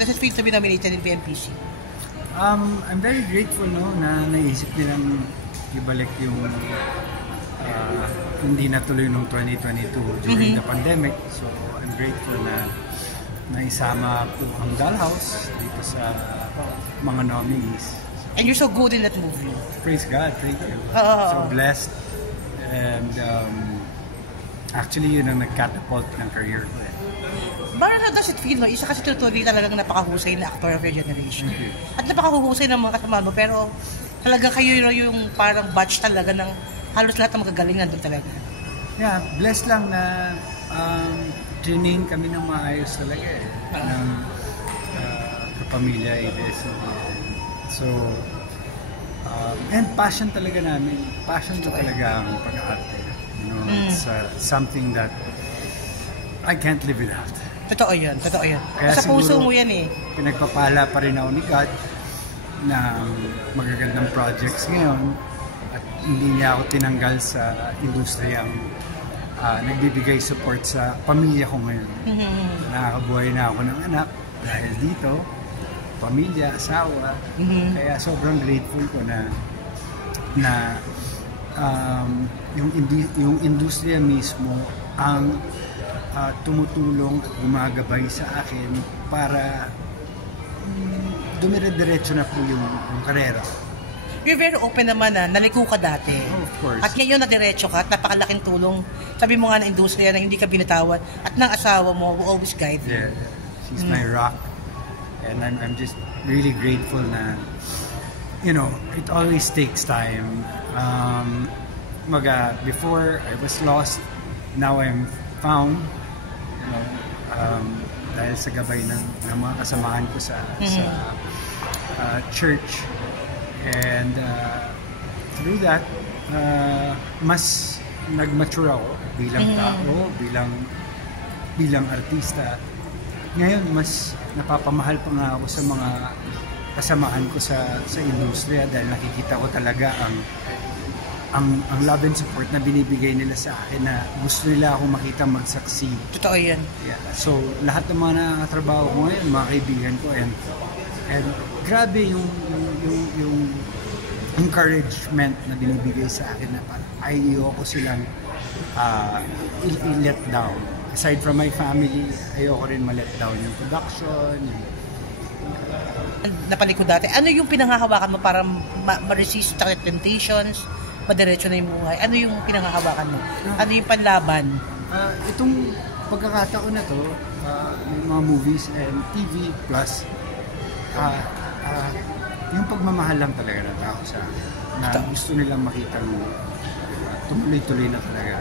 Does it feel to be nominated in PMPC? I'm very grateful na naisip nilang ibalik yung hindi natuloy nung 2022 during the pandemic. So I'm grateful na naisama po ang Dollhouse dito sa mga nominees. And you're so good in that movie. Praise God, thank you. So blessed. And actually yun ang nag-catapult ng career ko. But how does it feel, no? Isa kasi tutuloy talagang napakahusay na actor of your generation. At napakahusay ng mga kasama mo, pero talaga kayo yung parang batch talaga ng halos lahat ng magagaling nandun talaga. Yeah, blessed lang na training kami ng maayos talaga ng kapamilya Ives. So, and passion talaga namin. Passion ko talaga ang pag-arte. You know, it's something that I can't live without. Totoo yun, totoo yun. Kaya sa puso mo yan eh. Pinagpapala pa rin ako ni God na magagandang projects ngayon at hindi niya ako tinanggal sa industriyang nagbibigay support sa pamilya ko ngayon. Nakakabuhay na ako ng anak dahil dito, pamilya, asawa. Kaya sobrang grateful ko na yung industriya mismo ang tumutulong at gumagabay sa akin para dumire-diretso na po yung karera. You're very open naman na naliko ka dati. Oh, of course. At ngayon nadiretso ka at napakalaking tulong. Sabi mo nga ng industriya na hindi ka binatawan at ng asawa mo who always guide you. Yeah, she's my rock. And I'm just really grateful na, you know, it always takes time. Before I was lost, now I'm found. You know, dahil sa gabay ng mga kasamahan ko sa church. And through that, mas nag-mature ako bilang tao, bilang artista. Ngayon, mas napapamahal pa nga ako sa mga kasamahan ko sa industriya dahil nakikita ko talaga ang love and support na binibigay nila sa akin na gusto nila ako makita mag-succeed. Totoo yan. Yeah. So, lahat ng mga nakakatrabaho ko ngayon, mga kaibigan ko, and grabe yung encouragement na binibigay sa akin na parang ayoko silang i-let down. Aside from my family, ayoko rin ma-let down yung production. Napalikod dati. Ano yung pinanghahawakan mo para ma-resist temptations? Madiretso na yung buhay. Ano yung pinanghahawakan mo? Ano yung panlaban? Itong pagkakataon na to, yung mga movies and TV plus, yung pagmamahal lang talaga ng tao sa akin. Na gusto nilang makita mo, tuloy-tuloy na talaga.